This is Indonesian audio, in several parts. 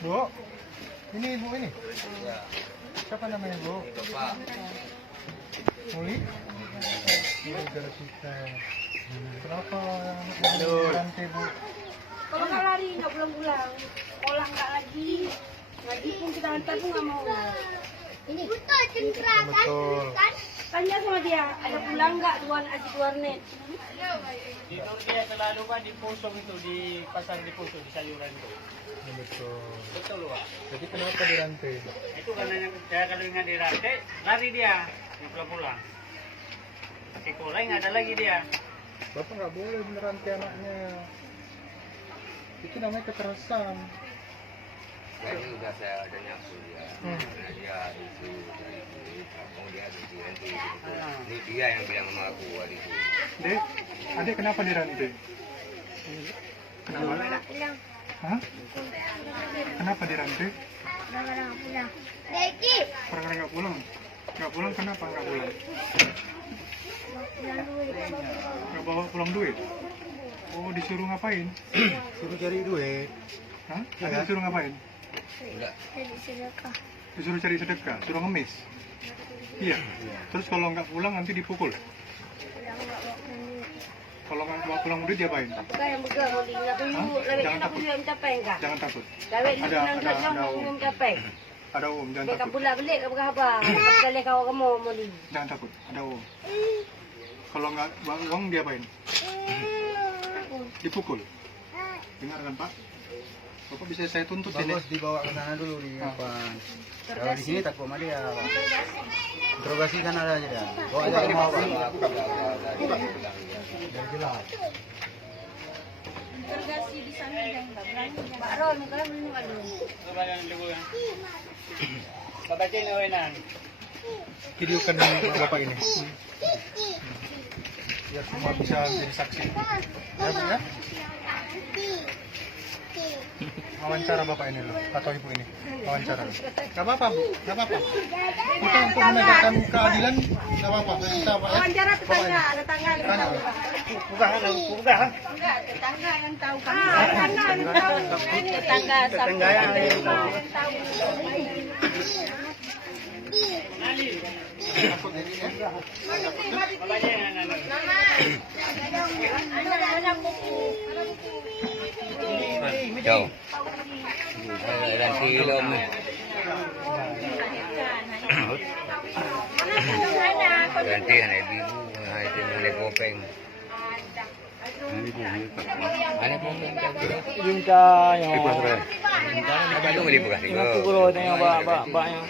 Bu, ini ibu ini. Ya, Siapa namanya bu? itu Pak. Muli? Gara kita. Kenapa anaknya rantai bu? Kalau nggak lari nggak pulang-pulang, sekolah nggak lagi, ngaji pun kita hantar pun nggak mau. Ini Betul. tanya sama dia, ada pulang nggak tuan aji warnet? Tidur dia selalu kan di pusong itu, dipasang di pusong, di sayuran itu. Ya, betul. Betul Pak. Jadi kenapa dirantai? Itu karena dia kalau ingat di rantai, lari dia, nggak pulang-pulang. Sekolah nggak ada lagi dia. Bapak nggak boleh merantai anaknya. Itu namanya kekerasan. Jadi udah saya ada nyapu dia. Karena dia itu dari dulu, kamu dia nanti gitu. Ini dia yang bilang sama aku waktu itu. Dek, adik kenapa dirantai? Kenapa? Hah? Kenapa dirantai? Karena nggak pulang. Nggak pulang kenapa nggak pulang? Nggak bawa pulang duit? Oh, disuruh ngapain? Suruh cari duit. Hah? Ada disuruh ngapain? Enggak. Disuruh cari sedekah, suruh ngemis. Iya. Terus kalau nggak pulang nanti dipukul. Kalau nggak bawa pulang duit diapain? Bukan yang begal mau diingat dulu, lebih Jangan kita takut. punya mencapai enggak? Jangan takut. Lebih kita Ada- punya ada mau mencapai. Ada om, jangan Mereka takut. pula balik ke berapa? Kali kau kamu mau di. Jangan takut, ada om. Kalau nggak bawa uang diapain? Dipukul. Dengar kan Pak? Bapak bisa saya tuntut ini. Bagus dibawa ke sana dulu di depan. Kalau di sini takut sama dia. Pak. Interogasi kan ada aja dia. Bawa aja ke rumah Pak. Biar jelas. Interogasi di sana yang enggak berani. Pak Ron, kalau belum ada. Coba yang dulu ya. Babacain na wenan. Videokan Bapak ini. Biar semua bisa jadi saksi. Ya, Bu, ya? Wawancara Bapak ini loh, atau Ibu ini. Wawancara. Gak apa-apa Bu, gak apa-apa. Kita untuk menegakkan keadilan, gak apa-apa. Kita Pak ya. Wawancara tetangga, tetangga yang tahu. Enggak, tetangga yang tahu kami. Tetangga yang tahu. Tetangga sampai yang tahu. Takut ini ya. Babacain na namin. Ada buku. Jauh. Dan film. Ganti anak ibu, itu anak kopeng. Anak kopeng. Yung ka, yung... Apa itu beli bekas itu? Siguro na yung ba yung...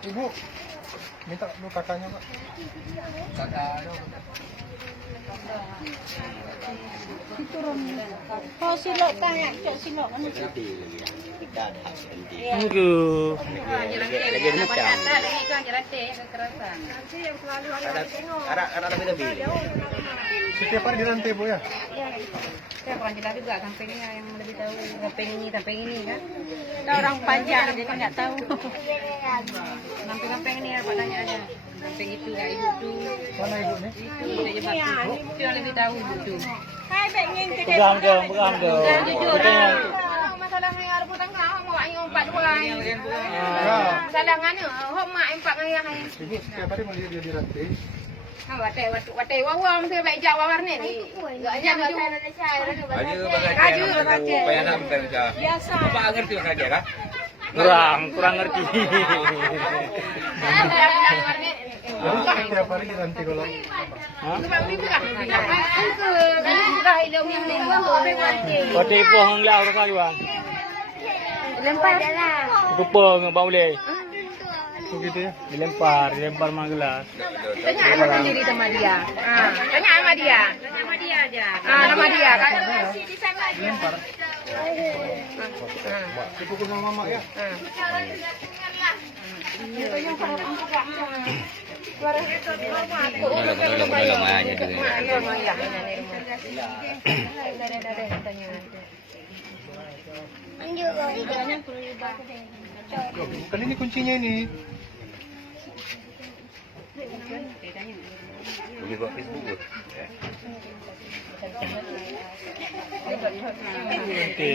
Ibu, minta dulu kakaknya Pak. Oh, silok tanya, cok silok. Tunggu. Lagi macam. Ada lebih-lebih. Setiap hari dirantai Bu ya? Saya bukan kita juga kampengnya yang lebih tahu kampeng ini kan. Kita orang panjang jadi nggak tahu. Kampeng ini apa tanya aja. Kampeng itu nggak ibu tuh. Mana ibunya? Itu yang lebih tahu ibu tuh. Hai pengen Pegang dong. jujur. Masalah yang harus putang kau mau ayo empat dua. Ya. Masalah nganu, hok mak empat ngaya hai. Ibu setiap hari melihat dia dirantai. Wate wawam tu baik Jawa warna ni. Enggak aja bahasa Indonesia. Baju baju. Supaya anak bisa. Biasa. Apa ngerti bahasa dia kan? Kurang ngerti. Jadi setiap hari dirantai kalau Pati po ang lao ka kayuan. Lempar lah. Kupong ba boleh? begitu ya. Dilempar mga gelas. Tanya anak sendiri sama dia. Tanya sama dia. Tanya sama dia aja. Nama dia kan. Lempar. Dipukul sama mama ya. Nolong aja dulu. Loh, bukan ini kuncinya ini. Boleh buat Facebook ke? Oke.